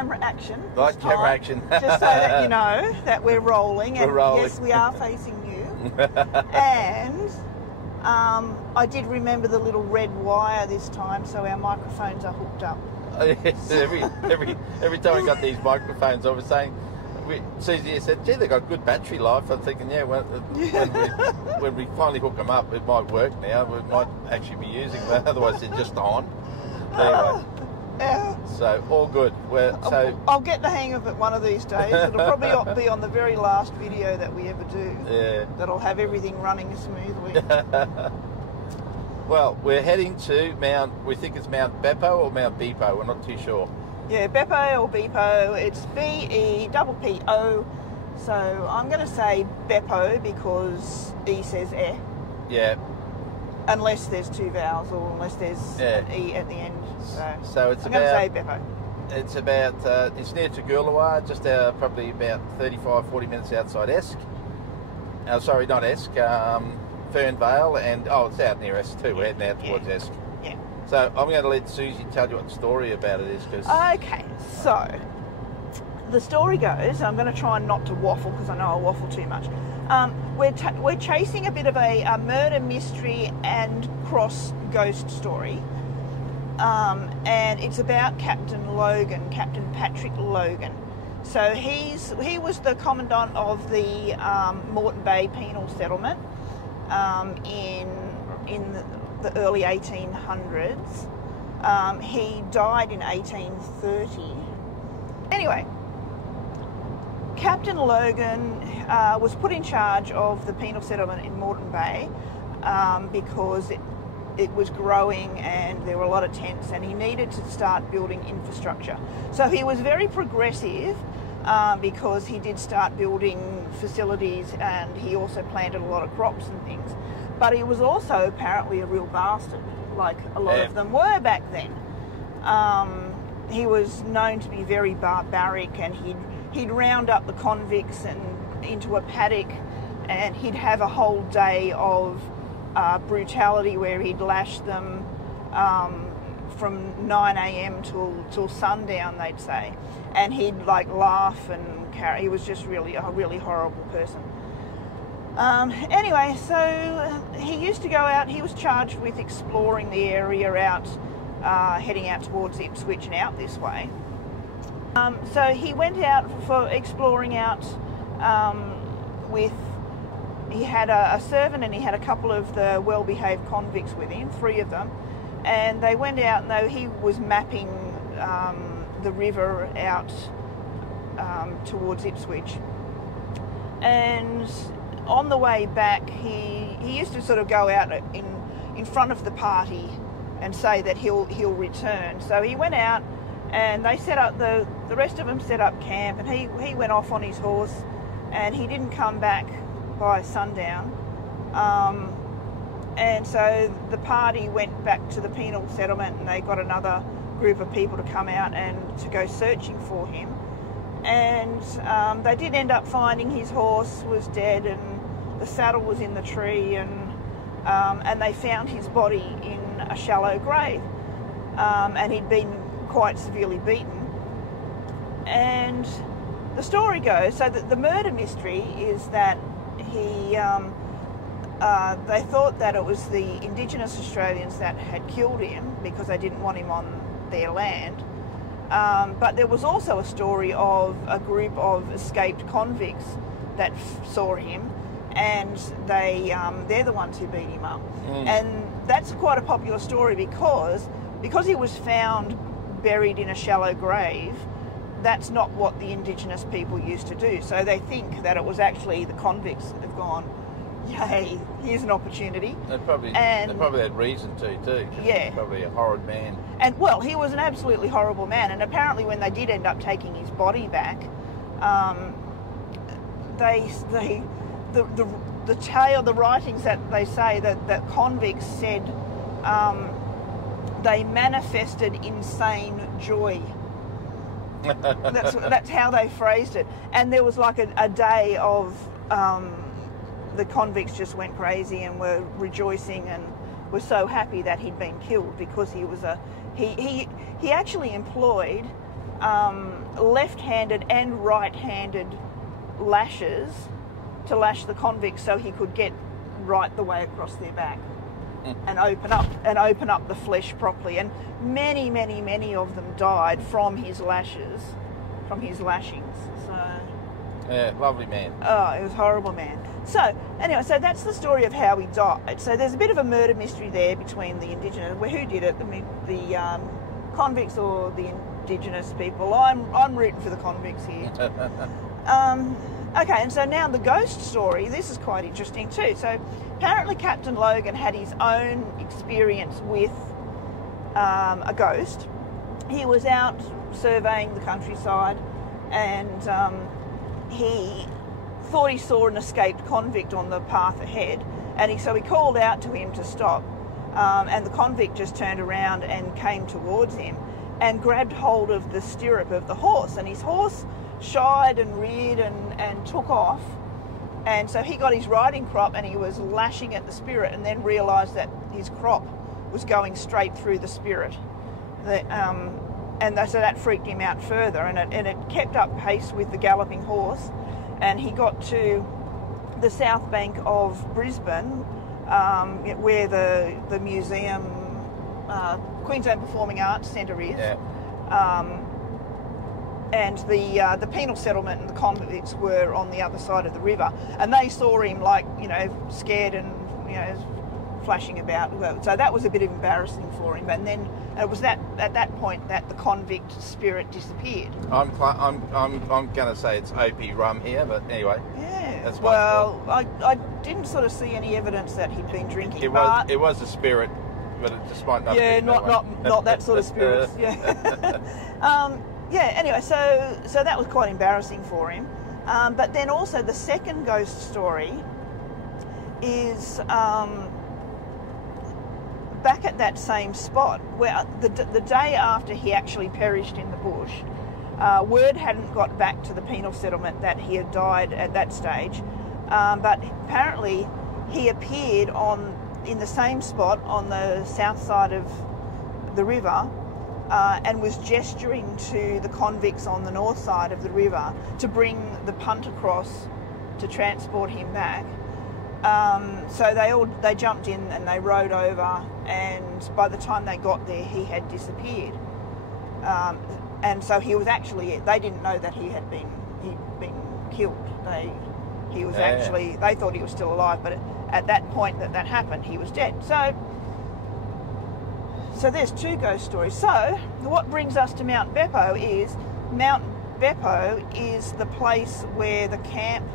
camera action. Like camera action. Just so that you know that we're rolling. And we're rolling. Yes, we are facing you. And I did remember the little red wire this time, so our microphones are hooked up. Yes, every time we got these microphones, I was saying, Susie said, gee, they've got good battery life. I'm thinking, yeah, well, when we finally hook them up, it might work now. We might actually be using them, otherwise they're just on. Anyway, so all good. I'll get the hang of it one of these days. It'll probably be on the very last video that we ever do. Yeah. That'll have everything running smoothly. Well, we're heading to we think it's Mount Beppo or Mount Bepo, we're not too sure. Yeah, Beppo or Bepo, it's B-E-P-P-O, so I'm going to say Beppo because E says eh. Yeah. Unless there's two vowels or unless there's an E at the end. So it's I'm going to say Beppo. It's about, it's near Toogoolawah, just probably about 35-40 minutes outside Esk. Sorry, not Esk. Fernvale, and it's out near Esk too. We're heading out towards Esk. Yeah. So I'm going to let Susie tell you what the story about it is. Okay, so the story goes, I'm going to try not to waffle because I know I waffle too much. We're chasing a bit of a murder mystery and cross ghost story. And it's about Captain Patrick Logan. So he was the commandant of the Moreton Bay penal settlement in the early 1800s. He died in 1830. Anyway, Captain Logan was put in charge of the penal settlement in Moreton Bay because it was growing and there were a lot of tents and he needed to start building infrastructure. So he was very progressive because he did start building facilities and he also planted a lot of crops and things. But he was also apparently a real bastard, like a lot of them were back then. He was known to be very barbaric and he'd round up the convicts and into a paddock and he'd have a whole day of brutality where he'd lash them from 9 a.m. till sundown, they'd say, and he'd like laugh and he was just really a really horrible person. Anyway, so he used to go out. He was charged with exploring the area out, heading out towards Ipswich and out this way. So he went out for exploring out he had a servant and he had a couple of the well-behaved convicts with him, 3 of them, and they went out and he was mapping the river out towards Ipswich. And on the way back, he used to sort of go out in front of the party and say that he'll return. So he went out and they set up, the rest of them set up camp, and he went off on his horse and he didn't come back by sundown. And so the party went back to the penal settlement and they got another group of people to come out and to go searching for him. And they did end up finding his horse was dead and the saddle was in the tree, and they found his body in a shallow grave, and he'd been quite severely beaten. And the story goes, so that the murder mystery is that they thought that it was the Indigenous Australians that had killed him because they didn't want him on their land. But there was also a story of a group of escaped convicts that saw him, and they're the ones who beat him up. And that's quite a popular story because he was found buried in a shallow grave. That's not what the Indigenous people used to do. So they think that it was actually the convicts that have gone, yay, here's an opportunity. They probably had reason to too. Yeah. He's probably a horrid man. And well, he was an absolutely horrible man. And apparently, when they did end up taking his body back, the tale, the writings that they say that convicts said they manifested insane joy. That's how they phrased it. And there was like a day of the convicts just went crazy and were rejoicing and were so happy that he'd been killed because he was he actually employed left-handed and right-handed lashes to lash the convicts so he could get right the way across their back and open up the flesh properly. And many of them died from his lashes, from his lashings. So yeah, lovely man. Oh, it was horrible, man. So anyway, so that's the story of how he died. So there's a bit of a murder mystery there between the Indigenous, who did it, the convicts or the Indigenous people. I'm rooting for the convicts here. Okay, and so now the ghost story, this is quite interesting too. So apparently Captain Logan had his own experience with a ghost. He was out surveying the countryside and he thought he saw an escaped convict on the path ahead, and so he called out to him to stop, and the convict just turned around and came towards him and grabbed hold of the stirrup of the horse, and his horse shied and reared and took off, and so he got his riding crop and he was lashing at the spirit, and then realised that his crop was going straight through the spirit. So that freaked him out further, and it kept up pace with the galloping horse, and he got to the south bank of Brisbane, where the museum, Queensland Performing Arts Centre is. Yeah. And the penal settlement and the convicts were on the other side of the river, and they saw him, like, you know, scared and, you know, flashing about. So that was a bit embarrassing for him. And then it was at that point that the convict spirit disappeared. I'm going to say it's OP rum here, but anyway. Yeah. That's well, I didn't sort of see any evidence that he'd been drinking. It was a spirit, but it just might not. Yeah, be not that sort of spirit. Yeah. Yeah. Anyway, so that was quite embarrassing for him. But then also the second ghost story is back at that same spot where the day after he actually perished in the bush. Word hadn't got back to the penal settlement that he had died at that stage, but apparently he appeared in the same spot on the south side of the river, and was gesturing to the convicts on the north side of the river to bring the punt across to transport him back. So they jumped in and they rowed over, and by the time they got there he had disappeared. And so he was actually, they didn't know that he'd been killed. They thought he was still alive, but at that point that happened, he was dead. So there's two ghost stories. So what brings us to Mount Beppo is the place where the camp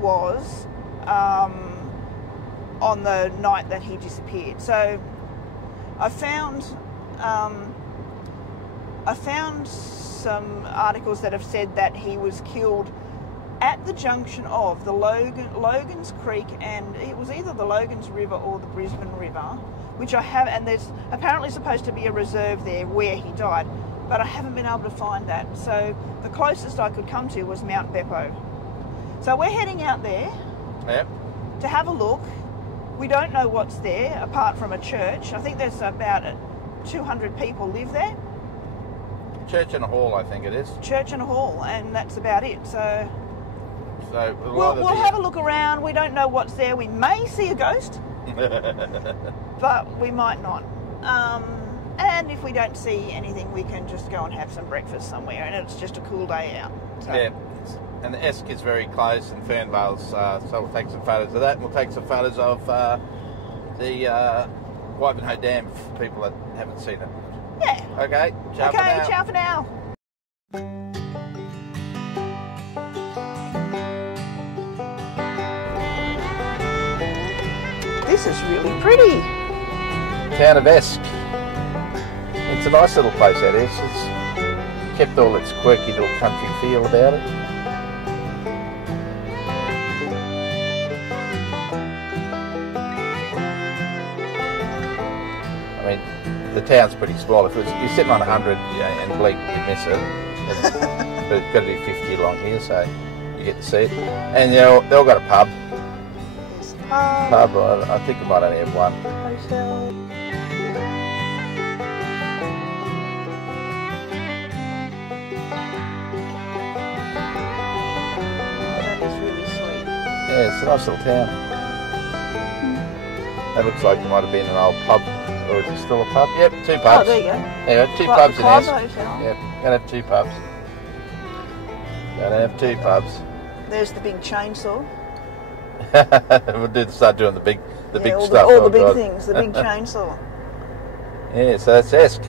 was on the night that he disappeared. So I found some articles that have said that he was killed at the junction of the Logan's Creek, and it was either the Logan's River or the Brisbane River, which I have, and there's apparently supposed to be a reserve there where he died, but I haven't been able to find that. So the closest I could come to was Mount Beppo. So we're heading out there to have a look. We don't know what's there apart from a church. I think there's about 200 people live there. Church and a hall, I think it is. Church and a hall, and that's about it. So we'll have a look around. We don't know what's there. We may see a ghost, but we might not. And if we don't see anything, we can just go and have some breakfast somewhere, and it's just a cool day out. So. Yeah, and the Esk is very close, and Fernvale's, so we'll take some photos of that, and we'll take some photos of the Wivenhoe Dam for people that haven't seen it. Yeah. Okay, ciao for now. Ciao for now. This is really pretty. Town of Esk. It's a nice little place that is. It's kept all its quirky little country feel about it. I mean, the town's pretty small. If you're sitting on 100 and Bleak, you miss it. But it's got to be 50 along here, so you get to see it. And they've all got a pub. Pub, I think it might only have one. Hotel. Yeah, it's a nice little town. That looks like it might have been an old pub. Or is it still a pub? Yep, 2 pubs. Oh, there you go. Yeah, 2 pubs in Club there. hotel. Yep, gotta have 2 pubs. Gotta have 2 pubs. There's the big chainsaw. We'll start doing the big all stuff. All the big things, the big chainsaw. Yeah, so that's Esk.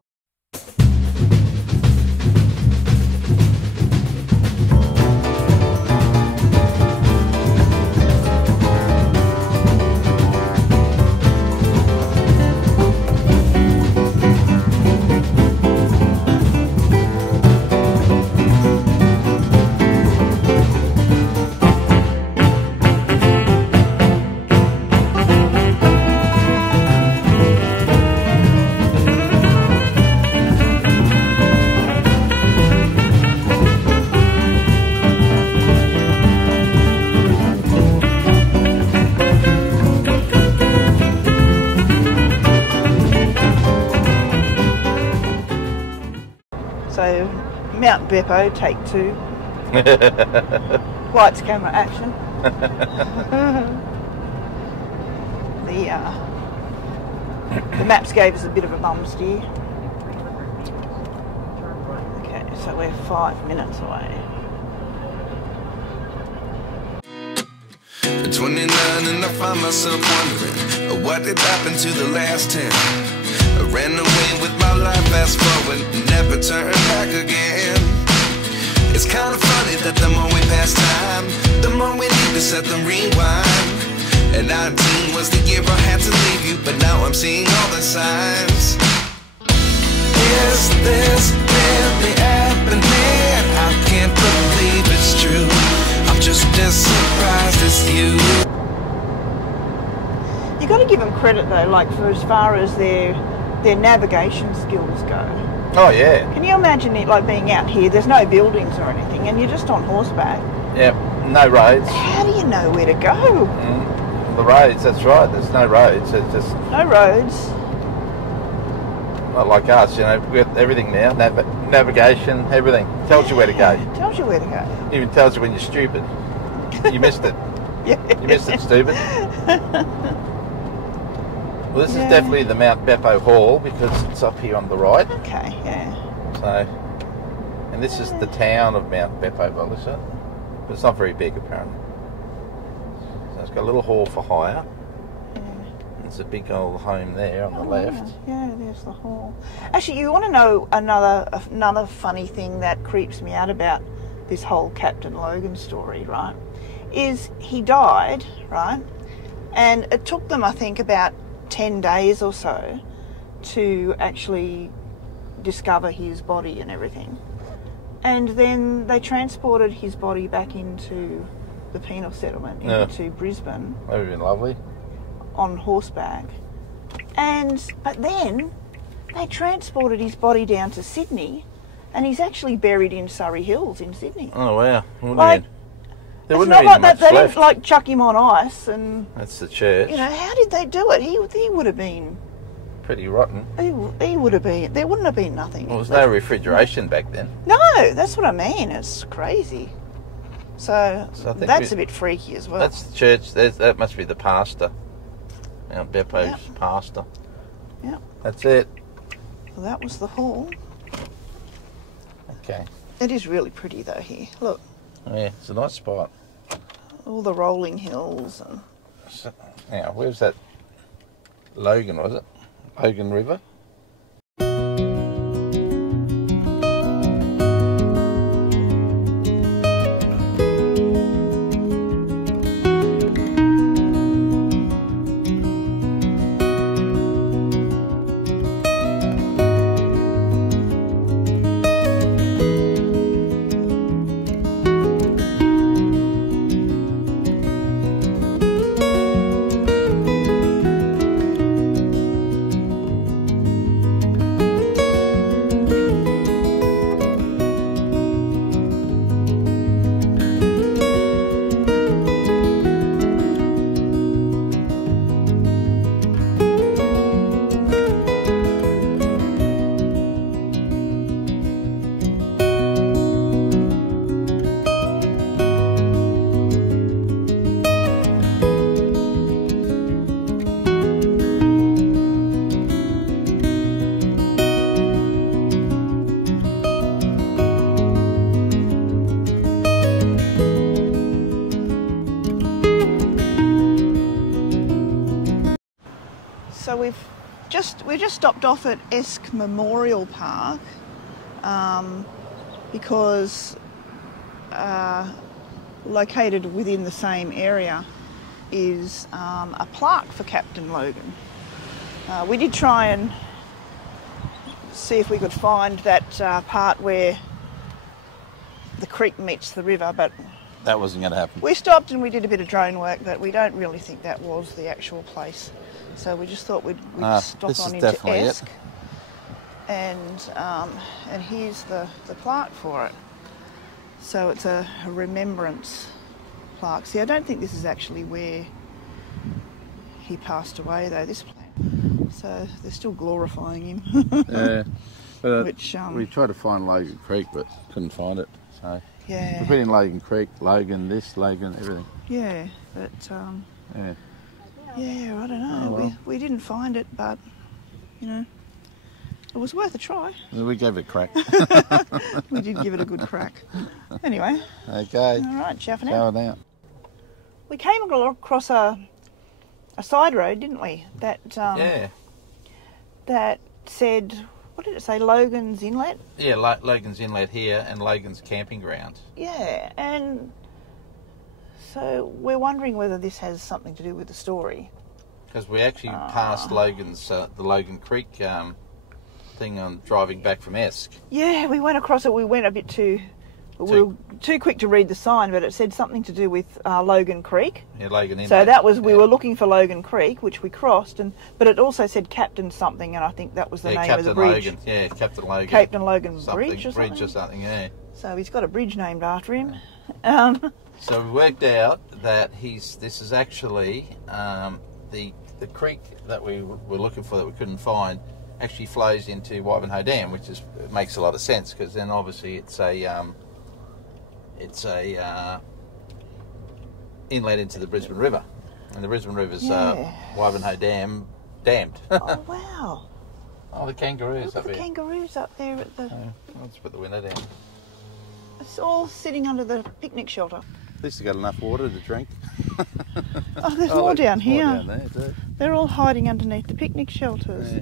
So, Mount Beppo, take 2. Lights, camera, action. The maps gave us a bit of a bum steer. Okay, so we're 5 minutes away. At 29 and I find myself wondering what did happen to the last 10. I ran away with my life, fast forward, never turn back again. It's kind of funny that the more we pass time, the more we need to set the rewind. And 19 was the year I had to leave you, but now I'm seeing all the signs. Is this really happening? I can't believe it's true. I'm just as surprised as you. You got to give them credit though, like for as far as their navigation skills go. Oh yeah. Can you imagine it like being out here? There's no buildings or anything, and you're just on horseback. Yep, no roads. How do you know where to go? The roads, that's right. There's no roads. It's just No roads. not like us, you know. We've got everything now. Navigation, everything tells you where to go. Tells you where to go. It even tells you when you're stupid. You missed it. Yeah. You missed it, stupid. Well, this is definitely the Mount Beppo Hall because it's up here on the right. Okay, yeah. So, and this is the town of Mount Beppo, Melissa. But it's not very big, apparently. So it's got a little hall for hire. Yeah. There's a big old home there on the left. Yeah, there's the hall. Actually, you want to know another funny thing that creeps me out about this whole Captain Logan story, right? Is he died, right? And it took them, I think, about 10 days or so to actually discover his body and everything. And then they transported his body back into the penal settlement, into Brisbane. That would have been lovely. On horseback. But then they transported his body down to Sydney, and he's actually buried in Surrey Hills in Sydney. Oh wow. There It's wouldn't not have like been that. much They left. didn't like chuck him on ice, and That's the church. you know, how did they do it? He would have been. Pretty rotten. He would have been. There wouldn't have been nothing. Well, there was no refrigeration back then. No, that's what I mean. It's crazy. So I think that's a bit freaky as well. That's the church. That must be the pastor. Mount Beppo's pastor. Yeah. That's it. Well, that was the hall. Okay. It is really pretty though here. Look, Yeah, it's a nice spot. all the rolling hills and. So, now, where's that? Logan, was it? Logan River? So we've just stopped off at Esk Memorial Park because located within the same area is a plaque for Captain Logan. We did try and see if we could find that part where the creek meets the river, but That wasn't going to happen. we stopped and we did a bit of drone work, but we don't really think that was the actual place. So we just thought we'd stop this on is into definitely it. Esk, and here's the plaque for it. So it's a remembrance plaque. See, I don't think this is actually where he passed away, though, this plaque. So they're still glorifying him. Yeah. But, Which, we tried to find Logan Creek, but couldn't find it. So yeah. we put in Logan Creek, Logan this, Logan everything. Yeah, but Yeah. yeah, I don't know. Oh, well. We didn't find it, but you know, it was worth a try. We gave it a crack. We did give it a good crack. Anyway, Okay. all right, ciao for now. Shower now. We came across a side road, didn't we? That Yeah. that said, what did it say? Logan's Inlet. Yeah, Logan's Inlet here and Logan's Camping Ground. Yeah, and so we're wondering whether this has something to do with the story. Because we actually passed Logan's, the Logan Creek thing on driving back from Esk. Yeah, we went across it. We went a bit too. We were too quick to read the sign, but it said something to do with Logan Creek. Yeah, Logan Inlet. So that was, we were looking for Logan Creek, which we crossed, but it also said Captain something, and I think that was the name Captain of the bridge. Logan. Yeah, Captain Logan. Captain Logan something, Bridge or something. Bridge or something, yeah. So he's got a bridge named after him. So we worked out that this is actually the creek that we were looking for that we couldn't find actually flows into Wivenhoe Dam, which makes a lot of sense, because then obviously it's a inlet into the Brisbane River, and the Brisbane River's Wivenhoe Dam dammed. Oh wow! Oh, the kangaroos Look up at the here. kangaroos up there at the. Let's put the window down. It's all sitting under the picnic shelter. At least they got enough water to drink. Oh, there's more down here. More down there too. They're all hiding underneath the picnic shelters. Yeah.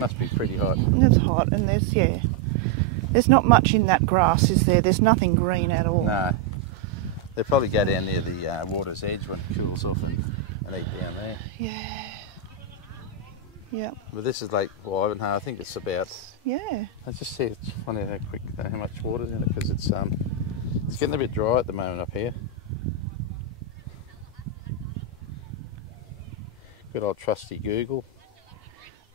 Must be pretty hot. It's hot, and there's not much in that grass, is there? There's nothing green at all. No. They'll probably go down near the water's edge when it cools off and eat down there. Yeah. Yeah. But this is Lake Wivenhoe. I think it's about. Yeah. I just see it's funny how much water's in it, because it's getting a bit dry at the moment up here. Good old trusty Google.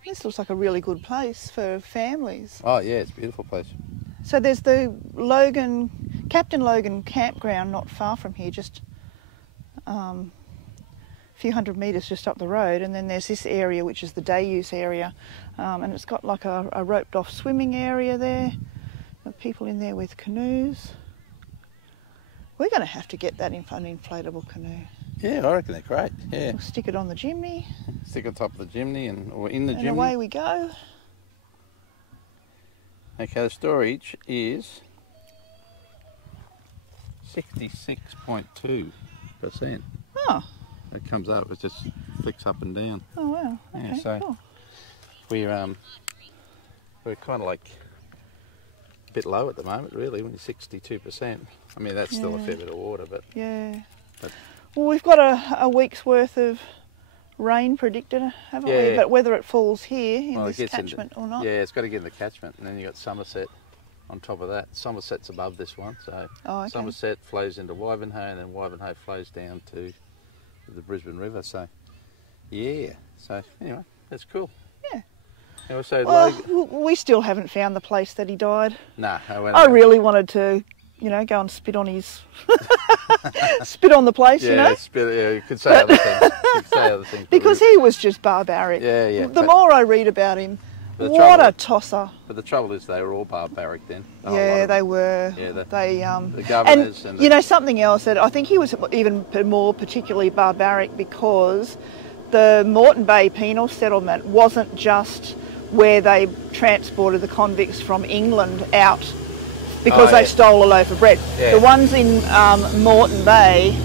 This looks like a really good place for families. Oh yeah, it's a beautiful place. So there's the Captain Logan campground not far from here, just a few hundred metres just up the road, and then there's this area which is the day use area, and it's got like a roped off swimming area there. Got people in there with canoes. We're going to have to get that an inflatable canoe. Yeah, I reckon they're great. Yeah. We'll stick it on the Jimny. Stick on top of the Jimny or in the And Jimny. away we go. Okay, the storage is 66.2%. Oh. It comes up, it just flicks up and down. Oh wow. Okay, Yeah, so cool. we're kind of like a bit low at the moment, really, when you're 62%. I mean, that's still a fair bit of water, but Yeah. But- Well, we've got a week's worth of rain predicted, haven't we? Yeah. But whether it falls here in well, this it gets catchment or not. Yeah, it's got to get in the catchment, and then you got Somerset on top of that. Somerset's above this one, so Okay. Somerset flows into Wivenhoe, and then Wivenhoe flows down to the Brisbane River. So yeah, so anyway, that's cool. Yeah. And also, Well, we still haven't found the place that he died. nah, I really wanted to, go and spit on his, spit on the place, yeah, you could say other things. You could say other things. Because he was just barbaric. Yeah, yeah. The more I read about him, The what trouble- a tosser. But the trouble is, they were all barbaric then. A whole lot Yeah, of they them. were. Yeah, the governors and the- something else that I think he was even more particularly barbaric because the Moreton Bay penal settlement wasn't just where they transported the convicts from England out because they stole a loaf of bread. Yeah. The ones in Moreton Bay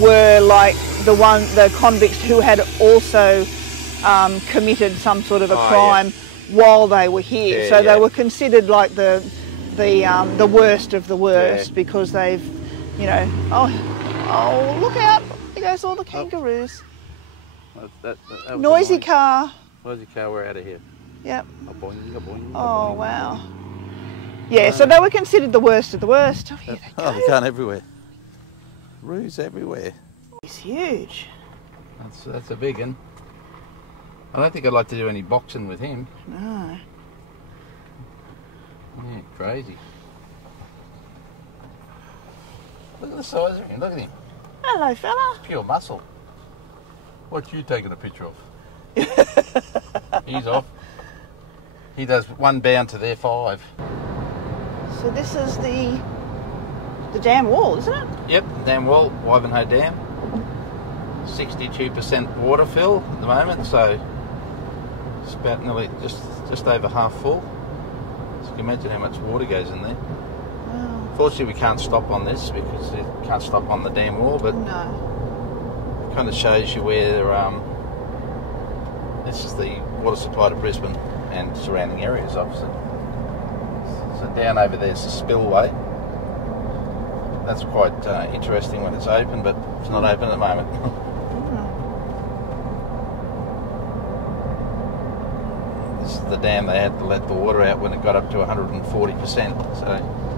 were like the convicts who had also committed some sort of a Oh, crime while they were here. Yeah, so yeah. they were considered like the worst of the worst Yeah. because they've, you know, oh look out! There goes all the kangaroos. That was Noisy annoying. car. Noisy car, we're out of here. Yep. A boing. Oh wow. Yeah, so they were considered the worst of the worst. Oh, here they go. Oh, they're going everywhere. Roos everywhere. He's huge. That's a big one. I don't think I'd like to do any boxing with him. No. Yeah, crazy. Look at the size of him, look at him. Hello, fella. Pure muscle. What you taking a picture of? He's off. He does one bound to their 5. So this is the dam wall, isn't it? Yep, dam wall, Ivanhoe Dam. 62% water fill at the moment, so it's about nearly just over half full. So you can imagine how much water goes in there. Wow. Fortunately, we can't stop on this because it can't stop on the dam wall, but No. it kind of shows you where this is the water supply to Brisbane and surrounding areas, obviously. So down over there's the spillway. That's quite interesting when it's open, but it's not open at the moment. This is the dam they had to let the water out when it got up to 140%. So